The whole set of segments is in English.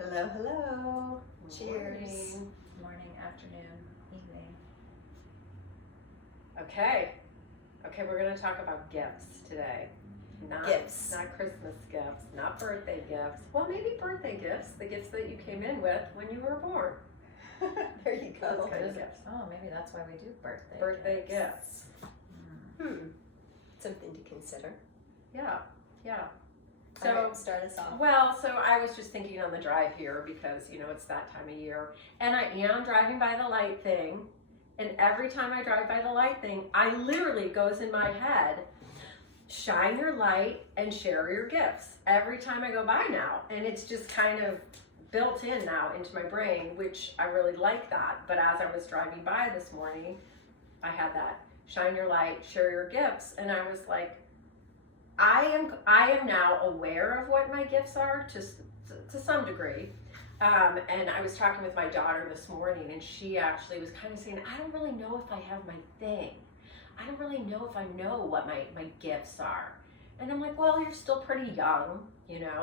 Hello, hello. Cheers. Morning, afternoon, evening. Okay, we're going to talk about gifts today. Gifts. Not Christmas gifts, not birthday gifts. Well, maybe birthday gifts, the gifts that you came in with when you were born. There you go. Those kind of gifts. Oh, maybe that's why we do birthday Gifts. Something to consider. Yeah. So, all right, start us off. Well, so I was just thinking on the drive here because, it's that time of year. And I am driving by the light thing. And every time I drive by the light thing, I literally goes in my head, shine your light and share your gifts. Every time I go by now. And it's just kind of built in now into my brain, which I really like that. But as I was driving by this morning, I had that shine your light, share your gifts. And I was like, I am now aware of what my gifts are to some degree. And I was talking with my daughter this morning, and she actually was kind of saying, I don't really know if I have my thing. I don't really know if I know what my gifts are. And I'm like, well, you're still pretty young,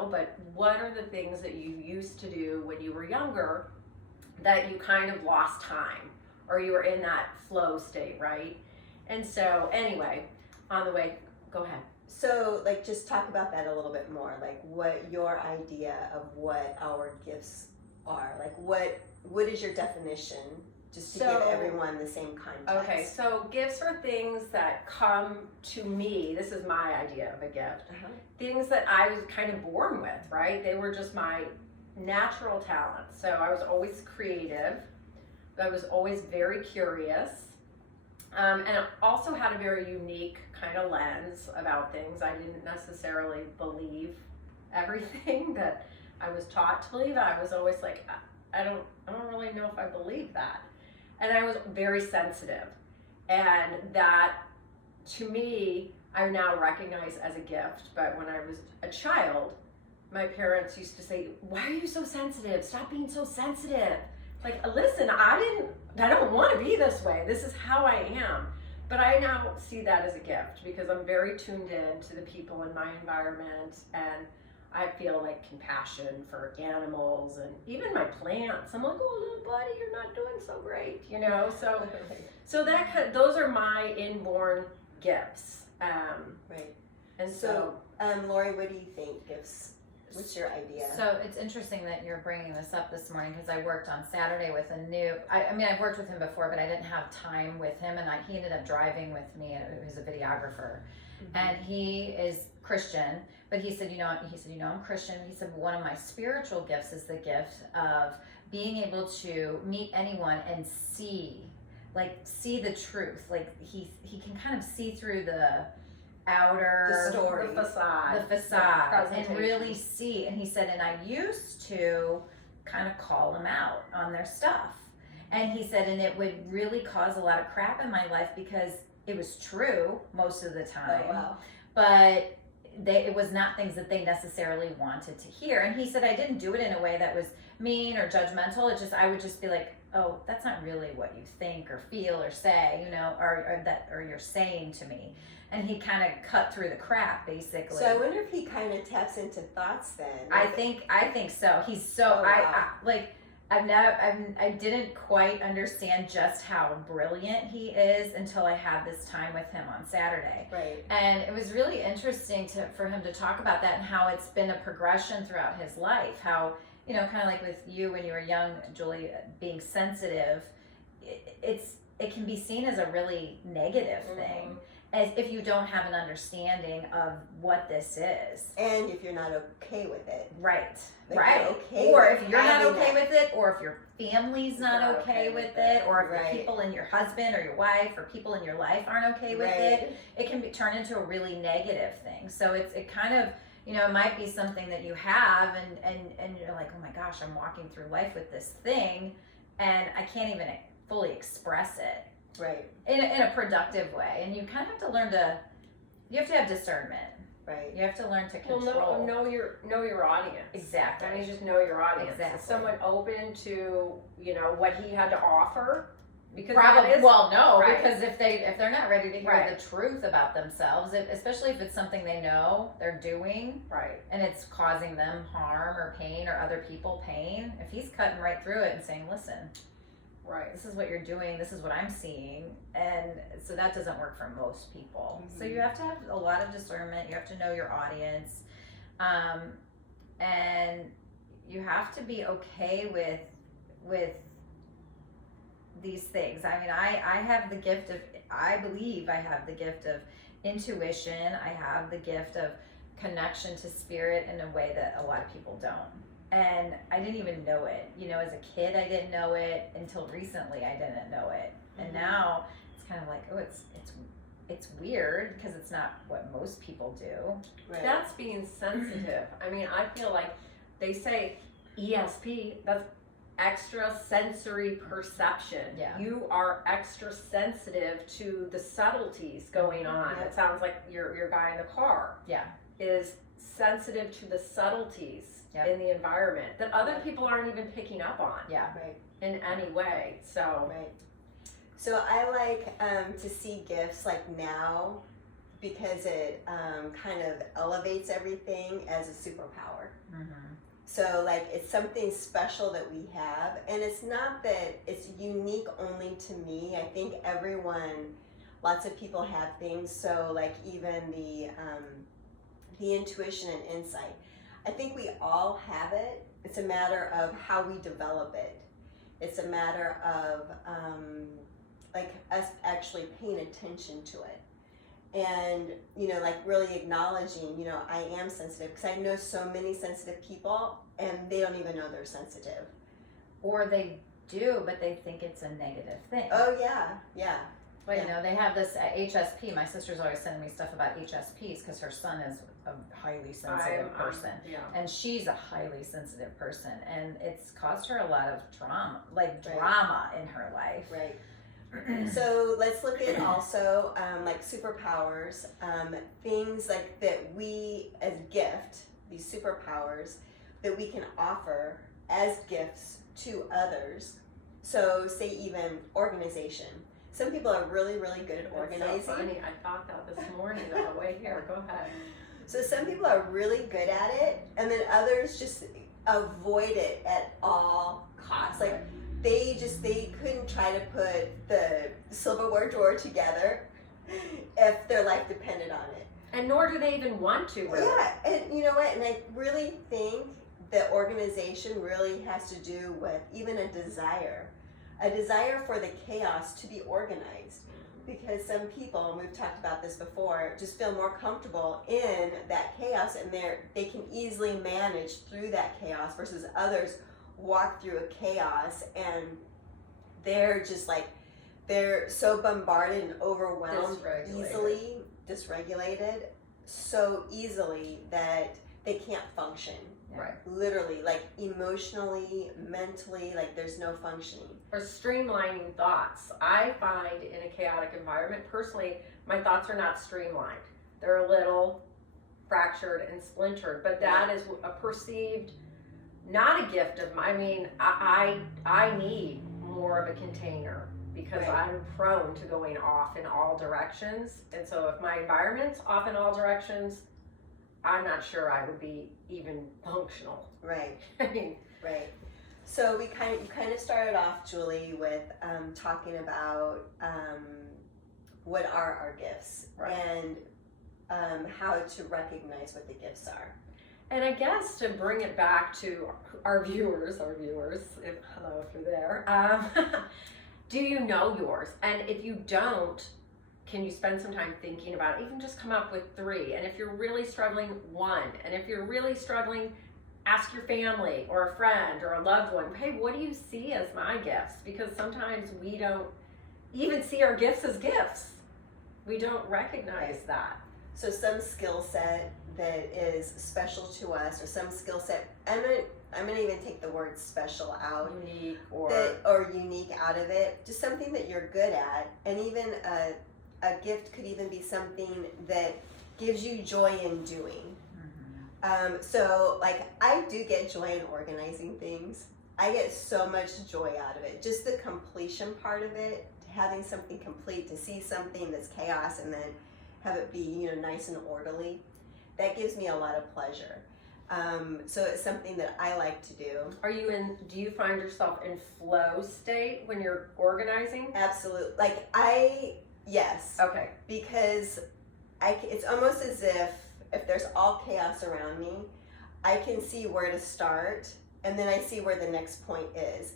but what are the things that you used to do when you were younger that you kind of lost time or you were in that flow state, right? And so anyway, on the way, go ahead. So, just talk about that a little bit more. What your idea of what our gifts are. What is your definition? Just to give everyone the same context. Okay, so gifts are things that come to me. This is my idea of a gift. Things that I was kind of born with, right? They were just my natural talents. So I was always creative. I was always very curious. And I also had a very unique kind of lens about things. I didn't necessarily believe everything that I was taught to believe. I was always like, I don't really know if I believe that. And I was very sensitive. And that, to me, I now recognize as a gift. But when I was a child, my parents used to say, why are you so sensitive? Stop being so sensitive. Listen, I don't want to be this way. This is how I am. But I now see that as a gift because I'm very tuned in to the people in my environment, and I feel compassion for animals and even my plants. I'm like, oh, little buddy, you're not doing so great, So those are my inborn gifts. Right. And so, Laurie, what do you think gifts? What's your idea? So it's interesting that you're bringing this up this morning because I worked on Saturday with I've worked with him before, but I didn't have time with him, and he ended up driving with me, and he was a videographer. And he is Christian, but he said, I'm Christian. He said, one of my spiritual gifts is the gift of being able to meet anyone and see the truth. He can kind of see through the outer, the story, the facade, and really see. And he said, and I used to kind of call them out on their stuff. And he said, and it would really cause a lot of crap in my life because it was true most of the time. Oh, wow. But it was not things that they necessarily wanted to hear. And he said, I didn't do it in a way that was mean or judgmental. I would just be like, oh, that's not really what you think or feel or say, or you're saying to me. And he kind of cut through the crap, basically. So I wonder if he kind of taps into thoughts then. I think so. He's so, I didn't quite understand just how brilliant he is until I had this time with him on Saturday. Right. And it was really interesting for him to talk about that and how it's been a progression throughout his life. How, kind of like with you when you were young, Julie, being sensitive, it can be seen as a really negative thing. As if you don't have an understanding of what this is. And if you're not okay with it. Right. Okay, or if you're not okay with it, or if your family's not okay with it, or if the people in your husband or your wife or people in your life aren't okay with it can be turned into a really negative thing. So it kind of, it might be something that you have and you're like, oh my gosh, I'm walking through life with this thing and I can't even fully express it. Right. In a productive way. And you kind of have to learn you have to have discernment. Right. You have to learn to control. Well, know your audience. Exactly. I mean, just know your audience. Exactly. Is someone open to, what he had to offer? Because Probably. that is, Well, no, right. because if they're not ready to hear Right. the truth about themselves, especially if it's something they know they're doing, right. and it's causing them harm or pain or other people pain, if he's cutting right through it and saying, listen, Right. this is what you're doing, this is what I'm seeing, and so that doesn't work for most people. So you have to have a lot of discernment, you have to know your audience, and you have to be okay with these things. I mean, I have the gift of, I believe I have the gift of intuition, I have the gift of connection to spirit in a way that a lot of people don't. And I didn't even know it. You know, as a kid, I didn't know it. Until recently, I didn't know it. And now it's kind of like, oh, it's weird because it's not what most people do. Right. That's being sensitive. I mean, I feel like they say ESP, that's extra sensory perception. Yeah. You are extra sensitive to the subtleties going on. Yeah. It sounds like your guy in the car Yeah. is sensitive to the subtleties Yeah. in the environment that other people aren't even picking up on Yeah. Right. in any way. So Right. So I like to see gifts like now because it kind of elevates everything as a superpower. Mm-hmm. So like it's something special that we have, and it's not that it's unique only to me. I think everyone, lots of people have things. So like even the intuition and insight, I think we all have it. It's a matter of how we develop it. It's a matter of like us actually paying attention to it. And, you know, like really acknowledging, you know, I am sensitive, because I know so many sensitive people and they don't even know they're sensitive. Or they do, but they think it's a negative thing. Oh, yeah, yeah. You know, they have this HSP. My sister's always sending me stuff about HSPs because her son is a highly sensitive person. Yeah. And she's a highly sensitive person. And it's caused her a lot of drama Right. in her life. Right. So let's look at also like superpowers, things like that we as gift, these superpowers that we can offer as gifts to others. So say even organization. Some people are really, really good at organizing. That's so funny. I thought that this morning on the way here. Go ahead. So some people are really good at it, and then others just avoid it at all costs. Like they couldn't try to put the silverware drawer together if their life depended on it. And nor do they even want to. Really. Yeah, and you know what? And I really think that organization really has to do with even a desire for the chaos to be organized. Because some people, and we've talked about this before, just feel more comfortable in that chaos, and they can easily manage through that chaos, versus others walk through a chaos and they're just like, they're so bombarded and overwhelmed, dysregulated so easily that they can't function. Right. Literally, like emotionally, mentally, like there's no functioning. Or streamlining thoughts. I find in a chaotic environment, personally, my thoughts are not streamlined. They're a little fractured and splintered, but that is a perceived, not a gift of mine. I mean, I need more of a container because I'm prone to going off in all directions. And so if my environment's off in all directions, I'm not sure I would be even functional. Right. I mean, right. So you kind of started off, Julie, with talking about what are our gifts and how to recognize what the gifts are. and I guess to bring it back to our viewers, if you're there, do you know yours? And if you don't, can you spend some time thinking about it? Even just come up with 3. And if you're really struggling, 1. And if you're really struggling, ask your family or a friend or a loved one, hey, what do you see as my gifts? Because sometimes we don't even see our gifts as gifts. We don't recognize that. So some skill set that is special to us, or some skill set, I'm gonna even take the word special out. Unique or unique out of it. Just something that you're good at. And even a gift could even be something that gives you joy in doing. So like I do get joy in organizing things. I get so much joy out of it. Just the completion part of it, having something complete, to see something that's chaos and then have it be, you know, nice and orderly. That gives me a lot of pleasure. So it's something that I like to do. Do you find yourself in flow state when you're organizing? Absolutely. Yes. Okay. Because it's almost as if there's all chaos around me, I can see where to start, and then I see where the next point is.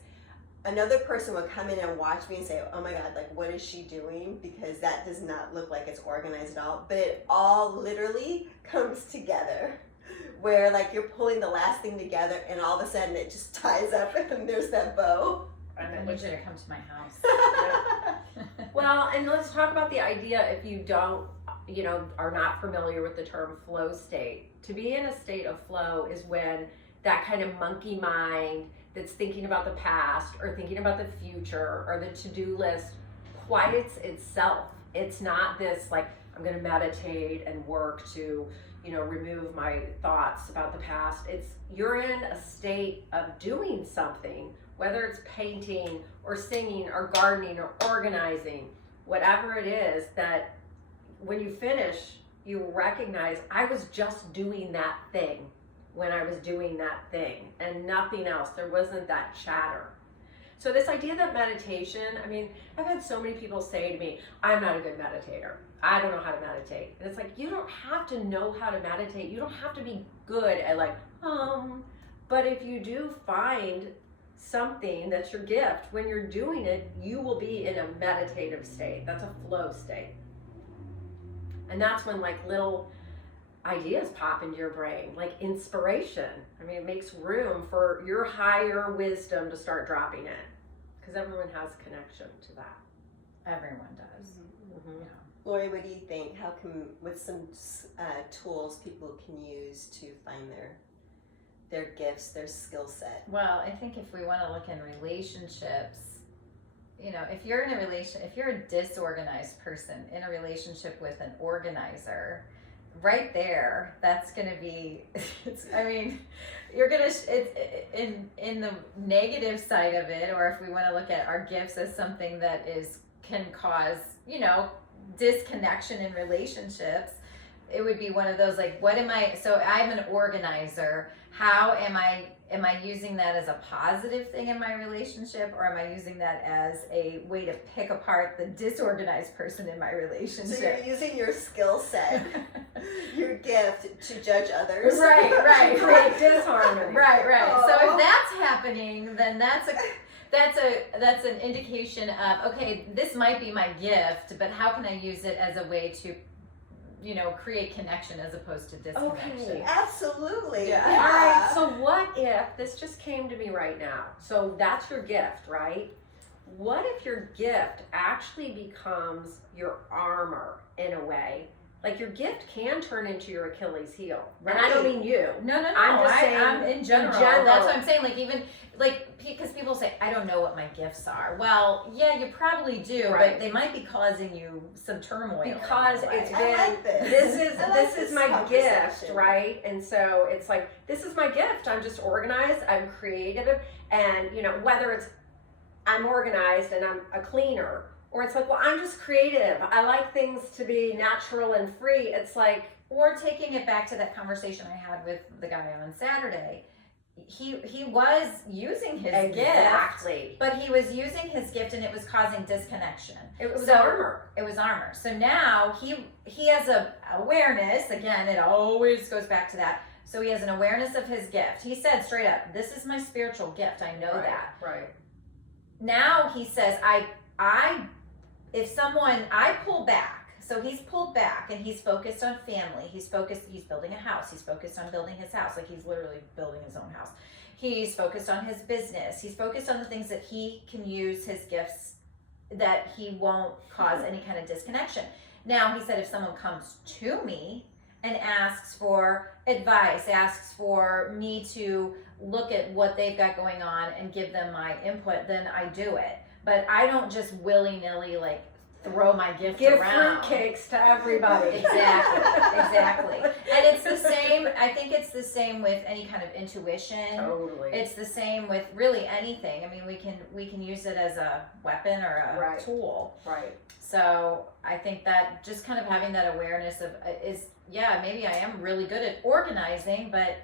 Another person would come in and watch me and say, oh my God, like, what is she doing? Because that does not look like it's organized at all. But it all literally comes together, where like you're pulling the last thing together and all of a sudden it just ties up and there's that bow. I need you to come to my house. Well, and let's talk about the idea, if you don't, you know, are not familiar with the term flow state. To be in a state of flow is when that kind of monkey mind that's thinking about the past or thinking about the future or the to-do list quiets itself. It's not this like, I'm going to meditate and work to, you know, remove my thoughts about the past. It's you're in a state of doing something, whether it's painting or singing or gardening or organizing, whatever it is, that when you finish, you recognize I was just doing that thing when I was doing that thing and nothing else. There wasn't that chatter. So this idea that meditation, I mean, I've had so many people say to me, I'm not a good meditator. I don't know how to meditate. And it's like, you don't have to know how to meditate. You don't have to be good at like, but if you do find something that's your gift, when you're doing it, you will be in a meditative state. That's a flow state. And that's when like little ideas pop into your brain, like inspiration. I mean, it makes room for your higher wisdom to start dropping in, because everyone has connection to that. Everyone does. Mm-hmm. Yeah. Laurie, what do you think? How can, what's some tools people can use to find their gifts, their skill set? Well, I think if we want to look in relationships, you know, if you're a disorganized person in a relationship with an organizer, right there, that's going to be, you're going to, in the negative side of it, or if we want to look at our gifts as something that can cause, you know, disconnection in relationships, it would be one of those like, so I'm an organizer. How am I using that as a positive thing in my relationship, or am I using that as a way to pick apart the disorganized person in my relationship? So you're using your skill set, your gift, to judge others. Right. Create disharmony. Right. Oh. So if that's happening, then that's an indication of, okay, this might be my gift, but how can I use it as a way to, you know, create connection as opposed to disconnection? Okay. Absolutely. Yeah. All right, so what if, this just came to me right now, so that's your gift, right? What if your gift actually becomes your armor in a way? Like your gift can turn into your Achilles heel. Right. And I don't mean you. No. I'm just saying I'm in general. That's what I'm saying. Like even because people say I don't know what my gifts are. Well, yeah, you probably do, right. but they might be causing you some turmoil. Because it's been like this is my gift, conversation. right? And so it's like, this is my gift. I'm just organized. I'm creative, and you know, whether it's I'm organized and I'm a cleaner. Or it's like, well, I'm just creative. I like things to be natural and free. It's like, or taking it back to that conversation I had with the guy on Saturday. He was using his gift, but he was using his gift and it was causing disconnection. It was armor. It was armor. So now he has a awareness. Again, it always goes back to that. So he has an awareness of his gift. He said straight up, "This is my spiritual gift. I know that." Right. Now he says, I pull back. So he's pulled back and he's focused on family. He's building a house. He's focused on building his house. Like he's literally building his own house. He's focused on his business. He's focused on the things that he can use his gifts that he won't cause any kind of disconnection. Now he said, if someone comes to me and asks for advice, asks for me to look at what they've got going on and give them my input, then I do it. But I don't just willy-nilly like throw my gift Give around. fruitcakes to everybody. Exactly. And it's the same, I think it's the same with any kind of intuition. Totally. It's the same with really anything. I mean, we can use it as a weapon or a tool. Right. So I think that just kind of having that awareness of maybe I am really good at organizing, but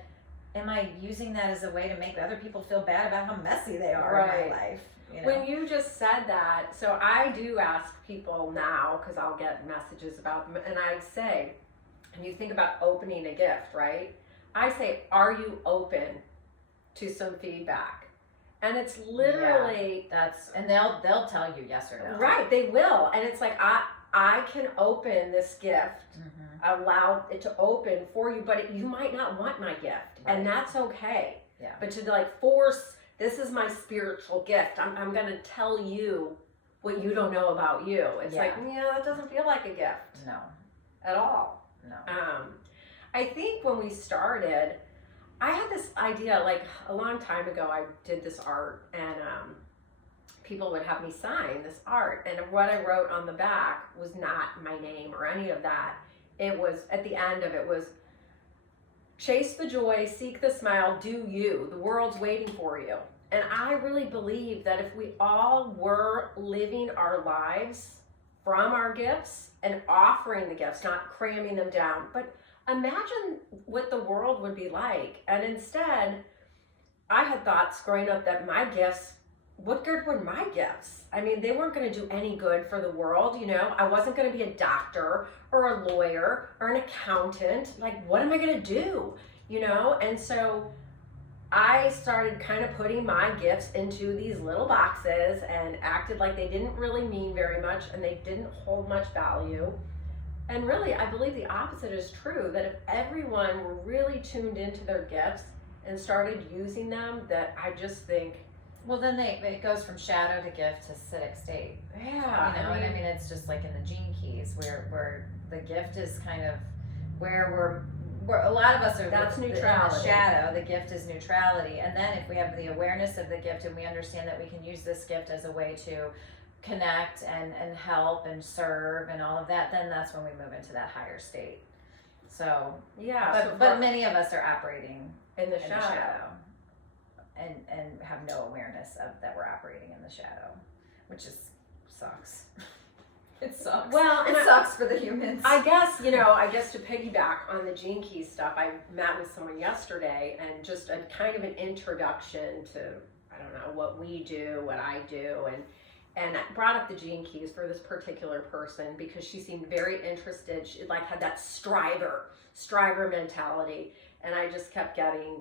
am I using that as a way to make other people feel bad about how messy they are in my life? You know? When you just said that, so I do ask people now, because I'll get messages about them, and I say, and you think about opening a gift, right? I say, are you open to some feedback? And it's literally and they'll tell you yes or no. Right, they will. And it's like I can open this gift, allow it to open for you, but you might not want my gift, and that's okay. Yeah. But to like force, this is my spiritual gift. I'm going to tell you what you don't know about you. It's like, that doesn't feel like a gift. No. At all. No. I think when we started, I had this idea, like a long time ago, I did this art, and people would have me sign this art, and what I wrote on the back was not my name or any of that. It was, at the end of it was, chase the joy, seek the smile, do you. The world's waiting for you. And I really believe that if we all were living our lives from our gifts and offering the gifts, not cramming them down, but imagine what the world would be like. And instead, I had thoughts growing up that my gifts, what good were my gifts? I mean, they weren't going to do any good for the world, you know? I wasn't going to be a doctor or a lawyer or an accountant. Like, what am I going to do? You know? And so I started kind of putting my gifts into these little boxes and acted like they didn't really mean very much and they didn't hold much value. And really, I believe the opposite is true, that if everyone were really tuned into their gifts and started using them, that I just think, well, then it goes from shadow to gift to acidic state. Yeah. You know, I mean, it's just like in the gene keys where the gift is kind of where a lot of us are. That's in neutrality. the shadow, the gift is neutrality. And then if we have the awareness of the gift and we understand that we can use this gift as a way to connect and help and serve and all of that, then that's when we move into that higher state. So, yeah. But many of us are operating in the shadow. And have no awareness of that we're operating in the shadow, which sucks. It sucks. Well, it sucks for the humans. I guess to piggyback on the Gene Keys stuff, I met with someone yesterday and just a kind of an introduction to, I don't know, what we do, what I do, and I brought up the Gene Keys for this particular person because she seemed very interested. She like had that striver mentality, and I just kept getting,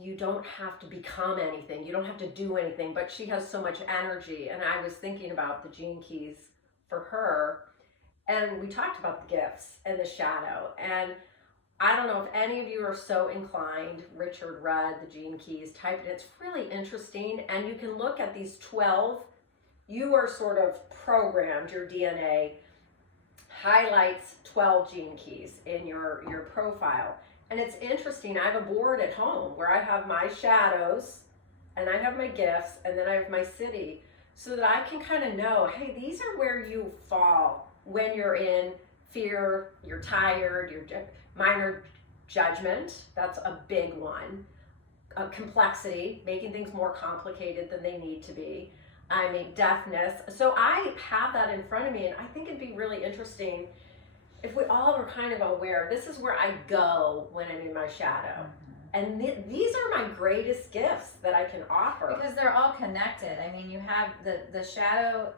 you don't have to become anything. You don't have to do anything, but she has so much energy. And I was thinking about the Gene Keys for her, and we talked about the gifts and the shadow. And I don't know if any of you are so inclined. Richard read the Gene Keys, typed it. It's really interesting. And you can look at these 12. You are sort of programmed, your DNA highlights 12 Gene Keys in your profile. And it's interesting, I have a board at home where I have my shadows and I have my gifts and then I have my city so that I can kind of know, hey, these are where you fall when you're in fear, you're tired, you're minor judgment, that's a big one. Complexity, making things more complicated than they need to be. I mean, deafness. So I have that in front of me, and I think it'd be really interesting if we all were kind of aware, this is where I go when I'm in my shadow. And these are my greatest gifts that I can offer. Because they're all connected. I mean, you have the shadow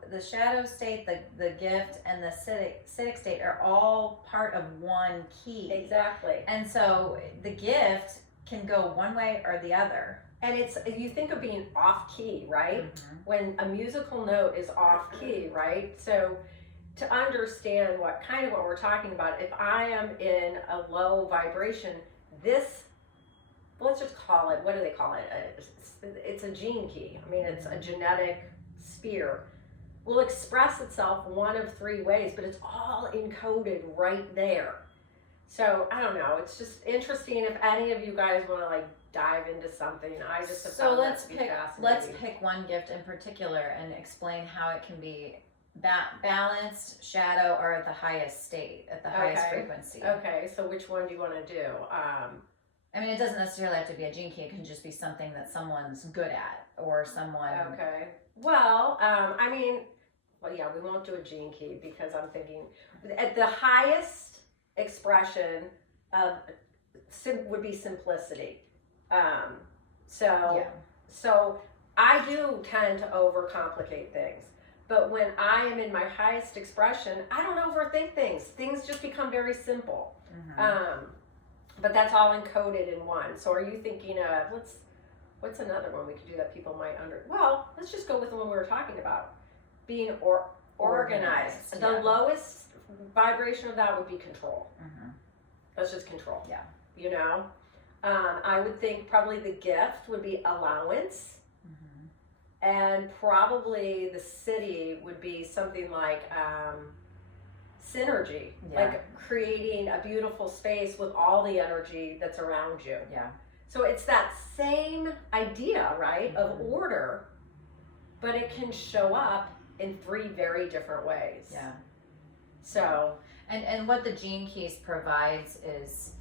state, the gift, and the acidic state are all part of one key. Exactly. And so the gift can go one way or the other. And it's, you think of being off key, right? When a musical note is off key, right? So to understand what we're talking about, if I am in a low vibration, this, let's just call it, what do they call it? It's a gene key. I mean, it's a genetic sphere. Will express itself one of 3 ways, but it's all encoded right there. So I don't know. It's just interesting. If any of you guys want to like dive into something, I just have found that to be fascinating. Let's pick one gift in particular and explain how it can be balanced, shadow are at the highest state, at the highest Okay. frequency. Okay, so which one do you want to do? I mean, it doesn't necessarily have to be a gene key. It can just be something that someone's good at, or someone. Okay. Well, I mean, well, yeah, we won't do a gene key because I'm thinking at the highest expression of would be simplicity. Yeah. So I do tend to overcomplicate things. But when I am in my highest expression, I don't overthink things. Things just become very simple. Mm-hmm. But that's all encoded in one. So are you thinking of, what's another one we could do that people might well, let's just go with the one we were talking about. Being organized. The yeah. lowest vibration of that would be control. Mm-hmm. That's just control. Yeah. You know? I would think probably the gift would be allowance. And probably the city would be something like synergy, Yeah. like creating a beautiful space with all the energy that's around you. Yeah. So it's that same idea, right, of Mhm. order, but it can show up in 3 very different ways. Yeah. So, And what the Gene Keys provides is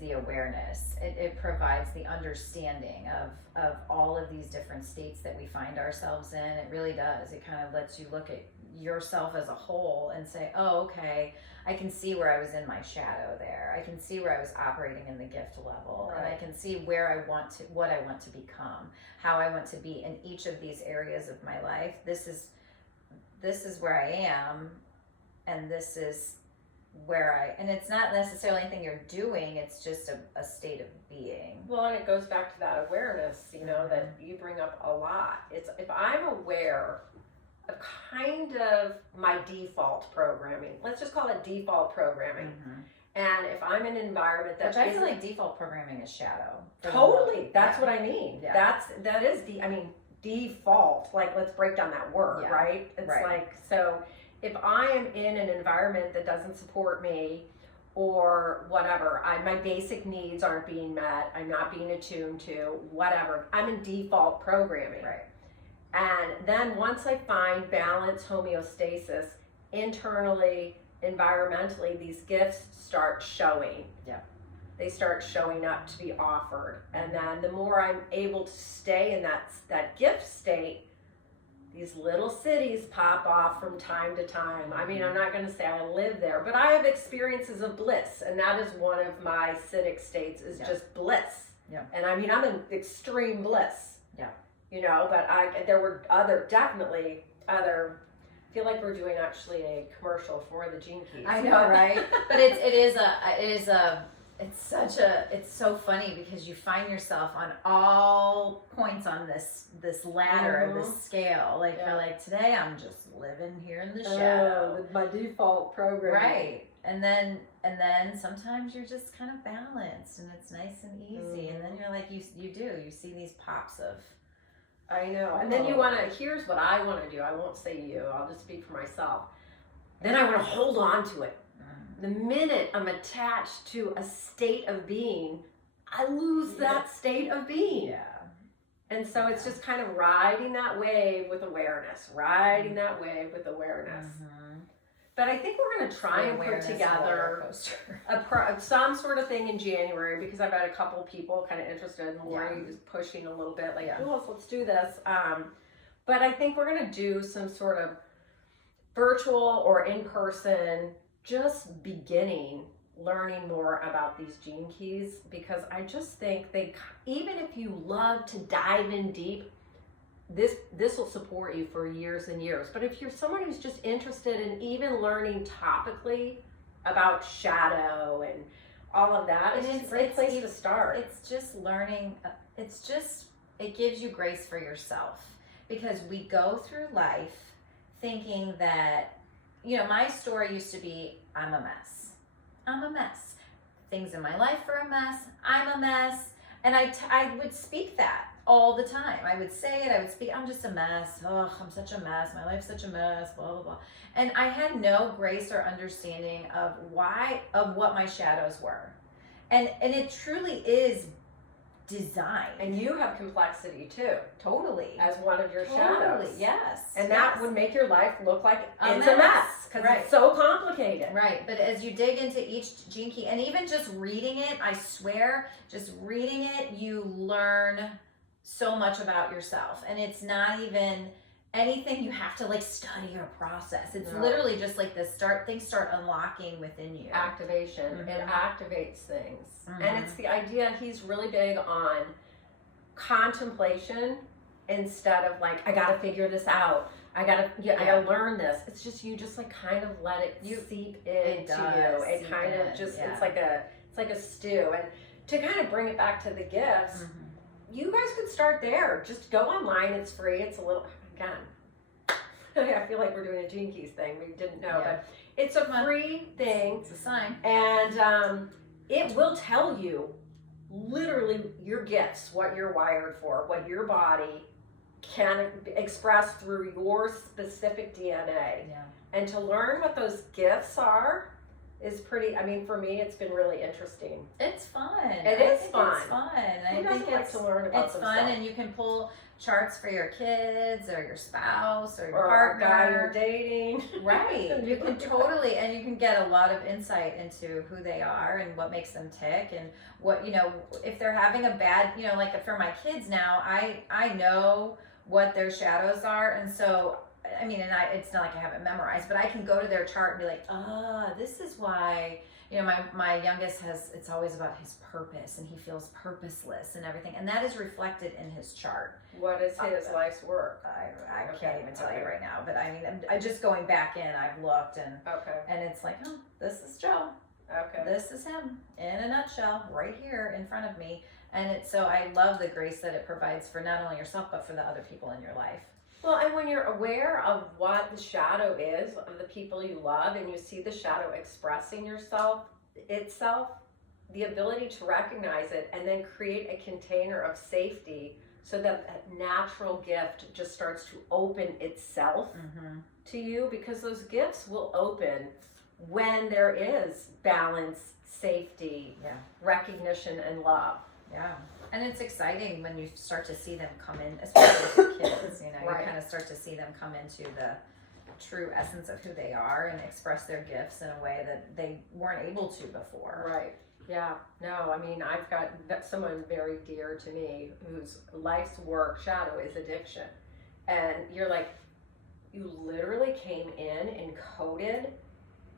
the awareness. It provides the understanding of all of these different states that we find ourselves in. It really does. It kind of lets you look at yourself as a whole and say, oh, okay, I can see where I was in my shadow there. I can see where I was operating in the gift level. Right. And I can see where I want to, what I want to become, how I want to be in each of these areas of my life. This is where I am, and this is where and it's not necessarily anything you're doing, it's just a state of being. well, and it goes back to that awareness, you know, that you bring up a lot. It's if I'm aware of kind of my default programming, let's just call it default programming. Mm-hmm. And if I'm in an environment that Which I feel isn't- like default programming is shadow. totally, that's Yeah. what I mean. Yeah. That is default. Like, let's break down that word, Yeah. right? It's Right. like, so if I am in an environment that doesn't support me or whatever, my basic needs aren't being met, I'm not being attuned to, whatever, I'm in default programming. Right. And then once I find balance, homeostasis, internally, environmentally, these gifts start showing. Yeah. They start showing up to be offered. And then the more I'm able to stay in that gift state, these little cities pop off from time to time. I mean, I'm not going to say I live there, but I have experiences of bliss. And that is one of my civic states is Yeah. just bliss. Yeah. And I mean, I'm in extreme bliss. Yeah. You know, but there were definitely other, I feel like we're doing actually a commercial for the Gene Keys. I know, right? But it's so funny because you find yourself on all points on this ladder, Mhm. this scale. Like Yeah. you're like, today I'm just living here in the shadow. with my default program. Right. And then sometimes you're just kind of balanced and it's nice and easy. And then you're like, you see these pops of, I know. And then here's what I want to do. I won't say you, I'll just speak for myself. Then I want to hold on to it. The minute I'm attached to a state of being, I lose that state of being. yeah. And so it's just kind of riding that wave with awareness, riding that wave with awareness. Mm-hmm. But I think we're going to try and put together some sort of thing in January because I've had a couple people kind of interested and Laurie is pushing a little bit like, Jules, let's do this. But I think we're going to do some sort of virtual or in-person, just beginning learning more about these Gene Keys because I just think even if you love to dive in deep, this will support you for years and years. But if you're someone who's just interested in even learning topically about shadow and all of that, it's a great place to start. It's just learning. It gives you grace for yourself because we go through life thinking that, my story used to be, I'm a mess. Things in my life are a mess. I'm a mess. And I would speak that all the time. I would say it. I would speak, I'm just a mess. Oh, I'm such a mess. My life's such a mess, blah, blah, blah. And I had no grace or understanding of what my shadows were. And it truly is design. And you have complexity too, Totally. as one of your shadows. Yes. And that would make your life look like A it's a mess. mess because Right. it's so complicated. Right, but as you dig into each gene key, and even just reading it, I swear, just reading it, you learn so much about yourself. And it's not even anything you have to like study or process. It's No. literally just like things start unlocking within you. Activation. It Mhm. activates things. Mhm. And it's the idea, he's really big on contemplation instead of like, I gotta figure this out. I gotta learn this. It's just, you just like kind of let it seep into you. It seep kind of in, just, yeah. it's like a stew. And to kind of bring it back to the gifts, Mhm. you guys could start there. Just go online. It's free. It's a little, again, I feel like we're doing a Gene Keys thing. We didn't know, Yeah. but it's a free thing. It's a sign. And it will tell you literally your gifts, what you're wired for, what your body can express through your specific DNA. Yeah. And to learn what those gifts are is pretty, I mean, for me, it's been really interesting. It's fun. It I is think fun. It's fun. Who doesn't like to learn about it's fun, themselves? and you can pull charts for your kids or your spouse or your Or a partner. guy you're dating. Right. You can totally, and you can get a lot of insight into who they are and what makes them tick and what, if they're having a bad, like for my kids now, I know what their shadows are. And so, I mean, it's not like I have it memorized, but I can go to their chart and be like, this is why, my youngest it's always about his purpose and he feels purposeless and everything. And that is reflected in his chart. What is his life's work? I Okay, can't even tell you okay. right now, but I mean, I'm just going back in, I've looked and it's like, this is Joe. Okay. This is him in a nutshell right here in front of me. And so I love the grace that it provides for not only yourself, but for the other people in your life. Well, and when you're aware of what the shadow is of the people you love and you see the shadow expressing itself, the ability to recognize it and then create a container of safety so that that natural gift just starts to open itself to you, because those gifts will open when there is balance, safety, recognition, and love. Yeah. And it's exciting when you start to see them come in, especially with kids, Right. you kind of start to see them come into the true essence of who they are and express their gifts in a way that they weren't able to before. Right. Yeah. No, I mean, I've got someone very dear to me whose life's work shadow is addiction. And you're like, you literally came in and coded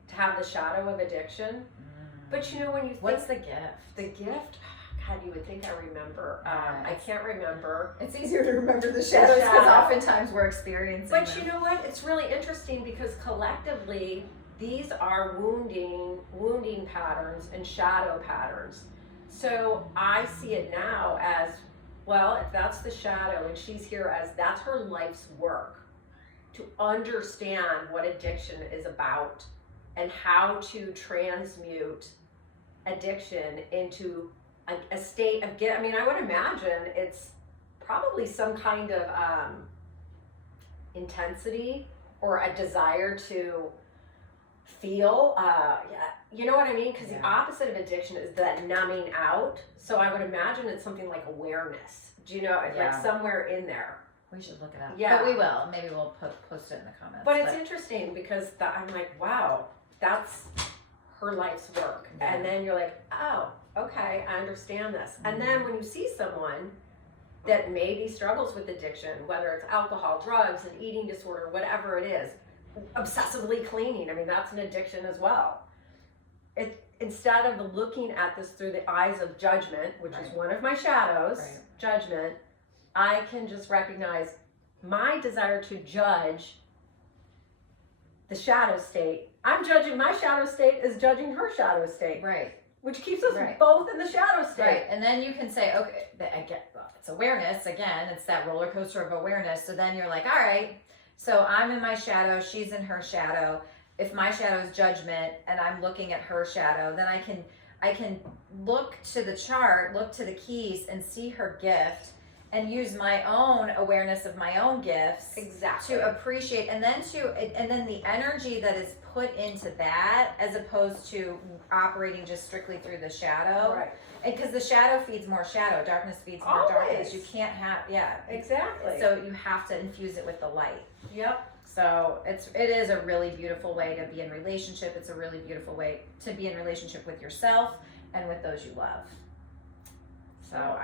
to have the shadow of addiction. But when you think, What's the gift? the gift, God, you would think I remember. I Yes. can't remember. It's easier to remember the shadows because shadow. oftentimes we're experiencing But them. you know what? It's really interesting because collectively, these are wounding patterns and shadow patterns. So I see it now as, well, if that's the shadow and she's here as that's her life's work, to understand what addiction is about and how to transmute addiction into a state of guilt. I mean, I would imagine it's probably some kind of intensity or a desire to feel, you know what I mean? Because the opposite of addiction is that numbing out. So I would imagine it's something like awareness. Do you know? It's like somewhere in there. We should look it up. Yeah. But we will. Maybe we'll post it in the comments. But it's interesting because I'm like, wow, that's her life's work. Yeah. And then you're like, oh, okay, I understand this. And then when you see someone that maybe struggles with addiction, whether it's alcohol, drugs, an eating disorder, whatever it is, obsessively cleaning, I mean, that's an addiction as well. Instead of looking at this through the eyes of judgment, which is one of my shadows, judgment, I can just recognize my desire to judge the shadow state. I'm judging my shadow state as judging her shadow state. Right. Which keeps us both in the shadow state. Right. And then you can say, okay, it's awareness. Again, it's that roller coaster of awareness. So then you're like, all right, so I'm in my shadow, she's in her shadow. If my shadow is judgment and I'm looking at her shadow, then I can look to the chart, look to the keys and see her gift and use my own awareness of my own gifts Exactly. to appreciate and then the energy that is put into that as opposed to operating just strictly through the shadow. Right. Because the shadow feeds more shadow, darkness feeds more darkness. You can't have, Exactly. So you have to infuse it with the light. Yep. So it is a really beautiful way to be in relationship. It's a really beautiful way to be in relationship with yourself and with those you love. So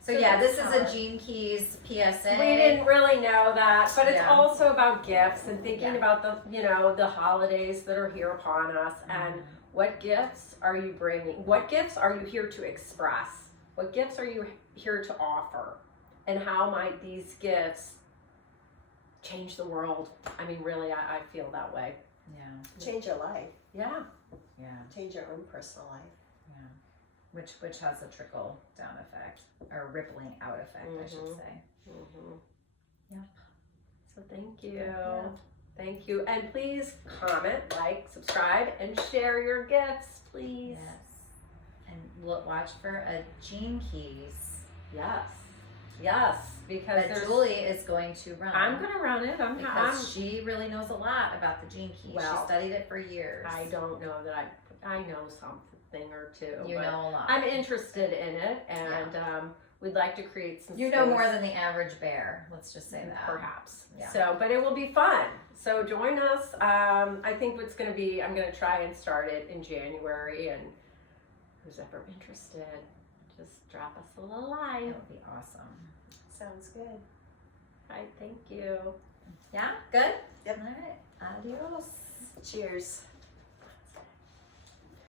So this is a Gene Keys PSA. We didn't really know that, but it's Yeah. also about gifts and thinking about the holidays that are here upon us, and what gifts are you bringing? What gifts are you here to express? What gifts are you here to offer? And how might these gifts change the world? I mean, really, I feel that way. Yeah. Change your life. Yeah. Yeah. Change your own personal life. Yeah. Which has a trickle down effect or rippling out effect, I should say. Yeah. So thank you. Thank you. And please comment, like, subscribe, and share your gifts, please. Yes. And watch for a Gene Keys. Yes. Because That Julie is going to run. I'm going to run it. Because she really knows a lot about the Gene Keys. Well, she studied it for years. I don't know that I know something or two. You but know a lot. I'm interested in it, and we'd like to create some You space. know more than the average bear. Let's just say that. Perhaps. Yeah. So, but it will be fun. So join us. I think what's going to be, I'm going to try and start it in January, and who's ever interested, just drop us a little line. That would be awesome. Sounds good. All right, thank you. Yeah? Good? Yep. All right. Adios. Cheers.